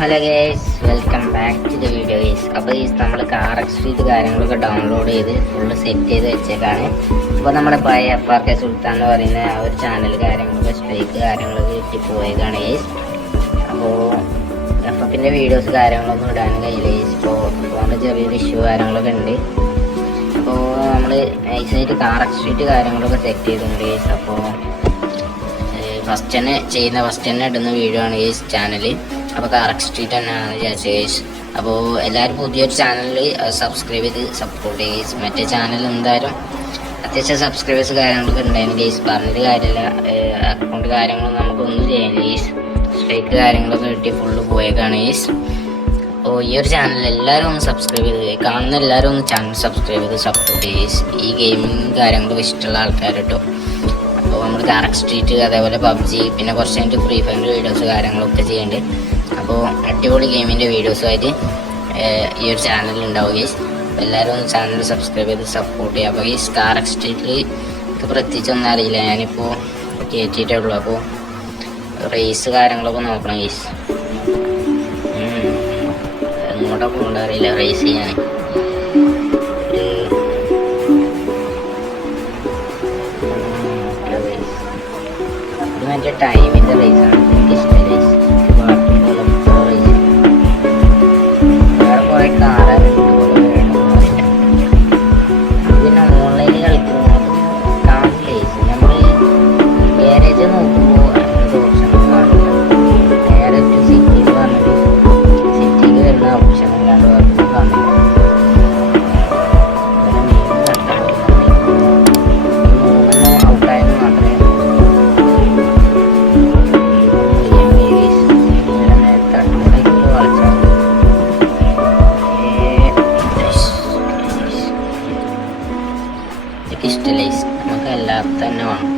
Hello guys, welcome back to the video guys. അപ്പോൾ ഈ നമ്മൾ കാർ സ്ട്രീറ്റ് കാര്യങ്ങളൊക്കെ ഡൗൺലോഡ് ചെയ്ത് ഫുള്ള് സെറ്റ് ചെയ്ത് വെച്ചേക്കാണ്. അപ്പോൾ നമ്മുടെ പഴയ FRK സുൽത്താൻ എന്ന് പറയുന്ന ആ ഒരു ചാനൽ കാര്യങ്ങളൊക്കെ സ്ട്രൈക്ക് കാര്യങ്ങളൊക്കെ കിട്ടിപ്പോയതാണ് ഗൈസ്. അപ്പോൾ FFൻ്റെ വീഡിയോസ് കാര്യങ്ങളൊന്നും ഇടാനും കഴിയില്ല ഗൈസ്. ഇപ്പോൾ ഫോണിൽ ചെറിയൊരു ഇഷ്യൂ കാര്യങ്ങളൊക്കെ ഉണ്ട്. അപ്പോൾ നമ്മൾ നൈസായിട്ട് കാർ സ്ട്രീറ്റ് കാര്യങ്ങളൊക്കെ സെറ്റ് ചെയ്തിട്ടുണ്ട് ഗൈസ്. അപ്പോൾ ഫസ്റ്റ് തന്നെ ഇടുന്ന വീഡിയോ ആണ് ഗൈസ് ചാനൽ. അപ്പോൾ കാർ സ്ട്രീറ്റ് തന്നെയാണ് വിചാരിച്ചത് ഗൈസ്. അപ്പോൾ എല്ലാവരും പുതിയൊരു ചാനലിൽ സബ്സ്ക്രൈബ് ചെയ്ത് സപ്പോർട്ട് ചെയ്യുക ഗൈസ്. മറ്റേ ചാനൽ എന്തായാലും അത്യാവശ്യം സബ്സ്ക്രൈബേഴ്സ് കാര്യങ്ങളൊക്കെ ഉണ്ടായിരുന്നു ഗൈസ്. പറഞ്ഞിട്ട് കാര്യമില്ല, അക്കൗണ്ട് കാര്യങ്ങളൊന്നും നമുക്കൊന്നും ചെയ്യാനില്ല ഗൈസ്. സ്ട്രൈക്ക് കാര്യങ്ങളൊക്കെ കിട്ടി ഫുള്ള് പോയേക്കാണ് ഗൈസ്. അപ്പോൾ ഈ ഒരു ചാനൽ എല്ലാവരും ഒന്ന് സബ്സ്ക്രൈബ് ചെയ്ത് കാണുന്ന എല്ലാവരും ഒന്ന് ചാനൽ സബ്സ്ക്രൈബ് ചെയ്ത് സപ്പോർട്ട് ചെയ്യുക ഗൈസ്. ഈ ഗെയിമിങ് കാര്യങ്ങളൊക്കെ ഇഷ്ടമുള്ള ആൾക്കാർ കേട്ടോ. അപ്പോൾ നമ്മൾ കാർ സ്ട്രീറ്റ് അതേപോലെ PUBG പിന്നെ കുറച്ച് കഴിഞ്ഞിട്ട് ഫ്രീ ഫയറിൻ്റെ വീഡിയോസ് കാര്യങ്ങളൊക്കെ ചെയ്യുന്നുണ്ട്. അപ്പോൾ അടിപൊളി ഗെയിമിൻ്റെ വീഡിയോസുമായിട്ട് ഈ ഒരു ചാനലിൽ ഉണ്ടാവും ഗൈസ്. അപ്പോൾ എല്ലാവരും ഒന്ന് ചാനൽ സബ്സ്ക്രൈബ് ചെയ്ത് സപ്പോർട്ട് ചെയ്യുക. അപ്പോൾ ഈ കാർ സ്ട്രീറ്റിൽ എനിക്ക് പ്രത്യേകിച്ചൊന്നും അറിയില്ല, ഞാനിപ്പോൾ കയറ്റിയിട്ടേ ഉള്ളൂ. അപ്പോൾ റേസ് കാര്യങ്ങളൊക്കെ നോക്കണം ഗൈസ്. എങ്ങോട്ടാണ് പോകേണ്ട അറിയില്ല റേസ് ചെയ്യാൻ. മറ്റേ ടൈമിൻ്റെ റേസാണ് എനിക്ക് ഇഷ്ടം റേസ്. വേറെ കുറേ കാറുകളുണ്ട്, പിന്നെ ഓൺലൈനിൽ കളിക്കുന്നത് കാണില്ല റേസ്. നമ്മൾ ഗാരേജ് നോക്കുമ്പോൾ അങ്ങനത്തെ ഓപ്ഷനൊന്നും കാണില്ല. നേരെ ടു സിറ്റിയിൽ പറഞ്ഞിട്ട് സിറ്റിയിൽ വരുന്ന ഓപ്ഷൻ അല്ലാണ്ട് വേറൊന്നും കാണില്ല. ഇഷ്ടമല്ല, നമുക്ക് അല്ലാത്ത തന്നെ വേണം.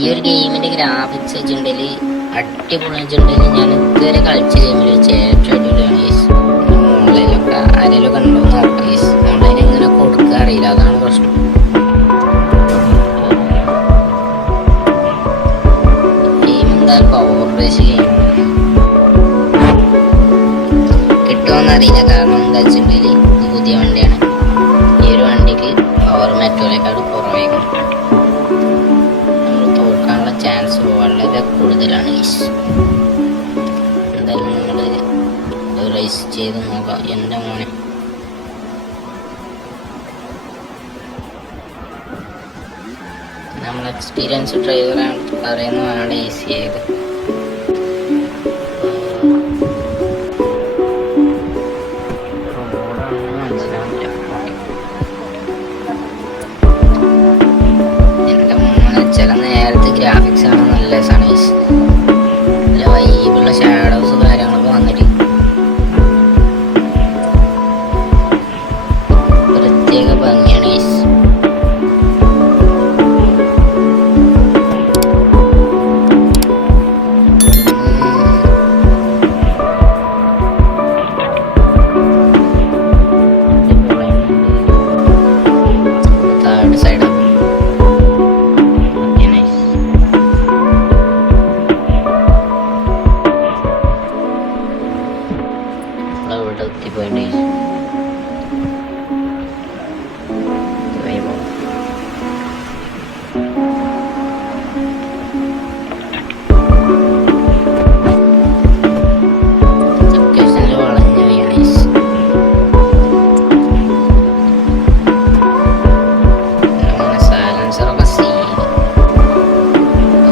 ഈ ഒരു ഗെയിമിൻ്റെ ഗ്രാഫിക്സ് വെച്ചിട്ടുണ്ടെങ്കിൽ അടിപൊളി വെച്ചിട്ടുണ്ടെങ്കിൽ ഞാൻ ഇതുവരെ കളിച്ച ഗെയിമിൽ വെച്ച് ഏറ്റവും അടിപൊളിയാണ് ഗെയ്സ്. ഓൺലൈനിലൊക്കെ ആരെങ്കിലുമൊക്കെ ഉണ്ടോ നോക്കാം ഗെയ്സ്. ഓൺലൈനിൽ എങ്ങനെ കൊടുക്കുക അറിയില്ല, അതാണ് പ്രശ്നം. ഗെയിം എന്തായാലും പവർ ബേസ് ഗെയിമാണ്, കിട്ടുമോയെന്നറിയില്ല. കാരണം എന്താ വെച്ചിട്ടുണ്ടെങ്കിൽ പുതിയ വണ്ടിയാണ്. ഈ ഒരു വണ്ടിക്ക് പവർ മെറ്റോളേക്കാൾ കുറവേക്കും. നമ്മൾ തോൽക്കാനുള്ള ചാൻസ് വളരെ കൂടുതലാണ് ഗൈസ്. എന്തായാലും നമ്മൾ റേസ് ചെയ്ത് നോക്കാം. എൻ്റെ മോനെ നമ്മൾ എക്സ്പീരിയൻസ് ഡ്രൈവറാണ് പറയുന്നതാണ് ഈസി ആയത്. ഗ്രാഫിക്സ് ആണ് നല്ല രസമാണ് ഗൈസ്. നല്ല വൈബുള്ള ഷാഡോസ് കാര്യങ്ങളൊക്കെ വന്നിട്ട് പ്രത്യേക ഭംഗിയാണ് ഗൈസ്. തേർഡ് സൈഡാണ് ഇവിടെ എത്തിപ്പോയി. ലൊക്കേഷനിൽ വളഞ്ഞു വീണ സൈലൻസറൊക്കെ സീൻ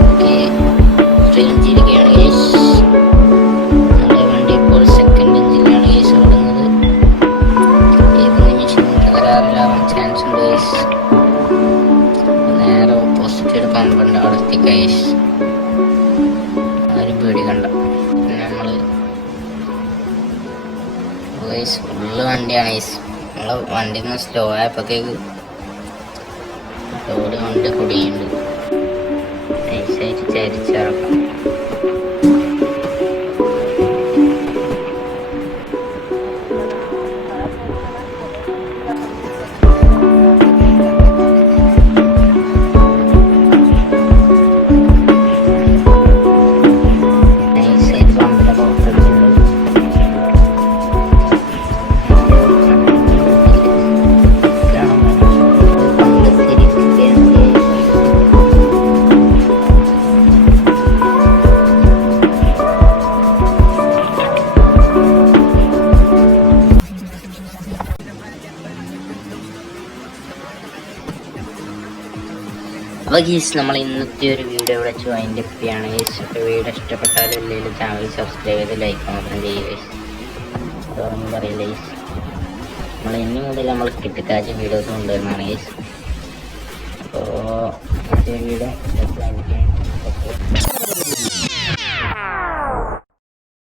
ഓക്കെ റേഞ്ചിരിക്കുകയാണ് ഗൈസ്. നമ്മുടെ വണ്ടി ഇപ്പോൾ സെക്കൻഡ് എഞ്ചിനിലാണ് ഗൈസ് ഓടുന്നത്. ഏത് നിമിഷം തകരാറിലാവാൻ ചാൻസ് ഉണ്ട് ഗൈസ്. നേരെ ഓപ്പോസിറ്റ് പമ്പുണ്ട്, അവിടെ എത്തി ഗൈസ്. ആരും പേടിക്കണ്ട. നമ്മൾ ഗൈസ് ഫുള്ള് വണ്ടിയാണ് ഗൈസ്. നമ്മളെ വണ്ടിയിൽ നിന്ന് സ്ലോ ആയപ്പോഴത്തേക്ക് റോഡ് കൊണ്ട് കുടിയുണ്ട്. നൈസായിട്ട് ചരിച്ചിറക്കാം. അപ്പോൾ ഗീസ് നമ്മൾ ഇന്നത്തെ ഒരു വീഡിയോ ഇവിടെ വെച്ച് അതിൻ്റെ ഒക്കെയാണ് ഗീസ്. അപ്പോൾ വീഡിയോ ഇഷ്ടപ്പെട്ടാലും ഇല്ലെങ്കിൽ ചാനൽ സബ്സ്ക്രൈബ് ചെയ്ത് ലൈക്ക് മാത്രം ചെയ്യുക ഗീസ്. അതൊന്നും പറയില്ല ഗീസ്. നമ്മൾ ഇനി മുതൽ നമ്മൾ കിട്ടിക്കാച്ച വീഡിയോസ് കൊണ്ടുവരുന്നതാണ് ഗീസ്. അപ്പോൾ വീഡിയോ